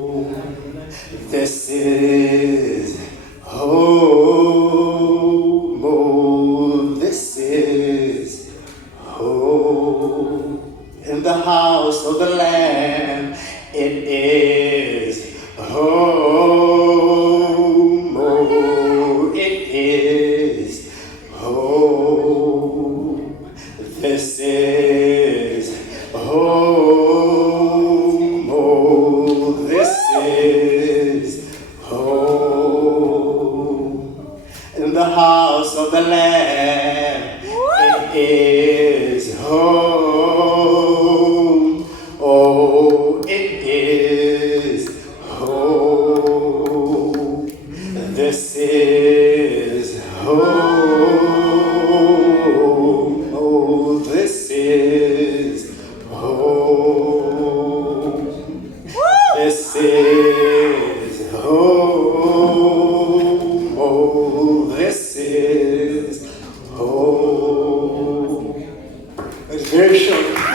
This is home. Oh, this is home. In the house of the Lamb, it is home. Oh, it is home. This is home. Oh, this is home. In the house of the Lamb, it is home. Oh, it is home. This is home. Oh, this is home. This is home. Oh, this is home. It's very short.